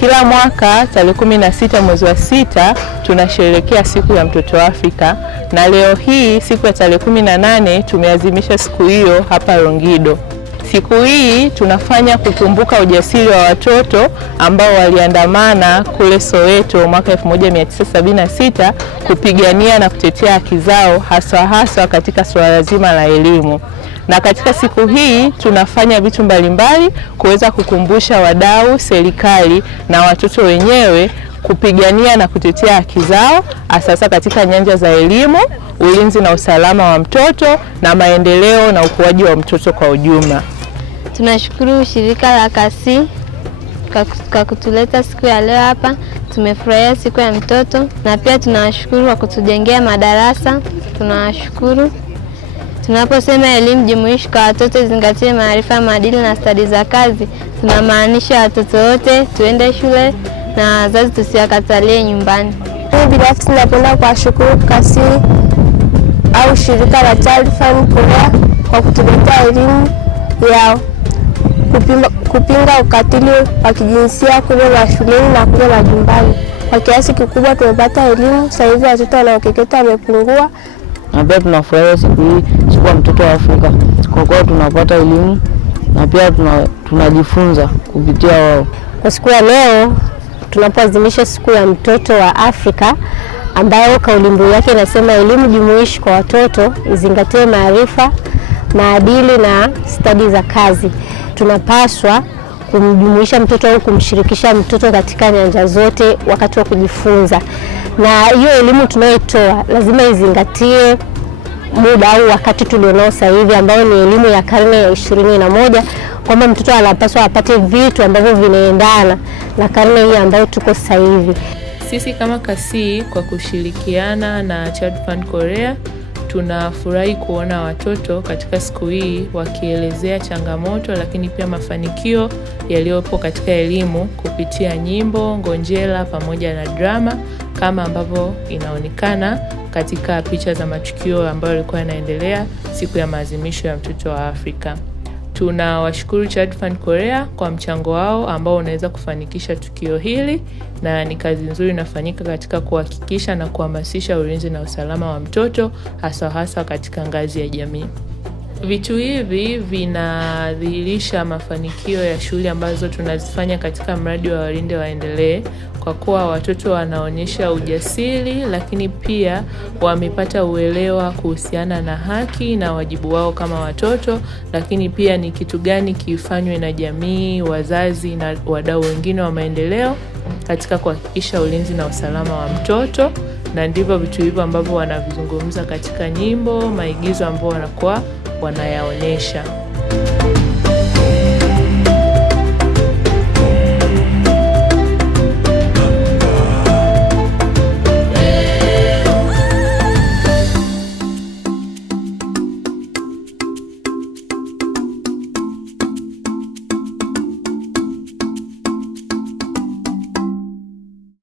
Kila mwaka tarehe 16 mwezi wa 6 tunasherehekea siku ya mtoto Afrika, na leo hii siku ya tarehe 18 tumeadhimisha siku hiyo hapa Longido. Siku hii tunafanya kukumbuka ujasiri wa watoto ambao waliandamana kule Soweto mwaka 1976 kupigania na kutetea haki zao hasa katika suala zima la elimu. Na katika siku hii tunafanya vitu mbalimbali kuweza kukumbusha wadau, serikali na watoto wenyewe kupigania na kutetea haki zao hasa katika nyanja za elimu, ulinzi na usalama wa mtoto na maendeleo na ukuaji wa mtoto kwa ujumla. Tunashukuru shirika la KASI kwa kutuleta siku ya leo hapa. Tumefurahia siku ya mtoto, na pia tunawashukuru kwa kutujengea madarasa. Tunawashukuru. Tunaposema elimu jumuishi kwa watoto zingatie maarifa, maadili na stadi za kazi, tunamaanisha watoto wote tuende shule na wazazi tusiwakatalie nyumbani. Mimi binafsi napenda kuwashukuru KASI au shirika la Child Fund Korea kwa kutuletea elimu yao, kupinga ukatili wa kijinsia kule mashuleni na kule majumbani. Kwa kiasi kikubwa tumepata elimu. Sasa hivi watoto wanaokeketa wamepungua. Na pia tunafurahia siku hii, siku ya mtoto wa Afrika, kwa kuwa tunapata elimu na pia tunajifunza kupitia wao. Kwa siku ya leo tunapoadhimisha siku ya mtoto wa Afrika, ambayo kauli mbiu yake inasema elimu jumuishi kwa watoto izingatie maarifa, maadili na stadi za kazi, tunapaswa kumjumuisha mtoto au kumshirikisha mtoto katika nyanja zote wakati wa kujifunza. Na hiyo elimu tunayoitoa lazima izingatie muda au wakati tulionao sasa hivi ambao ni elimu ya karne ya 21, kwamba mtoto anapaswa apate vitu ambavyo vinaendana na karne hii ambayo tuko sasa hivi. Sisi kama KASI kwa kushirikiana na Child Fund Korea tunafurahi kuona watoto katika siku hii wakielezea changamoto lakini pia mafanikio yaliyopo katika elimu kupitia nyimbo, ngonjera pamoja na drama, kama ambavyo inaonekana katika picha za matukio ambayo yalikuwa yanaendelea siku ya maadhimisho ya mtoto wa Afrika. Tunawashukuru Child Fund Korea kwa mchango wao ambao unaweza kufanikisha tukio hili, na ni kazi nzuri inafanyika katika kuhakikisha na kuhamasisha ulinzi na usalama wa mtoto hasa katika ngazi ya jamii. Vitu hivi vinadhihirisha mafanikio ya shule ambazo tunazifanya katika mradi wa Walinde Waendelee, kwa kuwa watoto wanaonyesha ujasiri lakini pia wamepata uelewa kuhusiana na haki na wajibu wao kama watoto, lakini pia ni kitu gani kifanywe na jamii, wazazi na wadau wengine wa maendeleo katika kuhakikisha ulinzi na usalama wa mtoto. Na ndivyo vitu hivyo ambavyo wanavizungumza katika nyimbo, maigizo ambao wanakuwa wanayaonesha.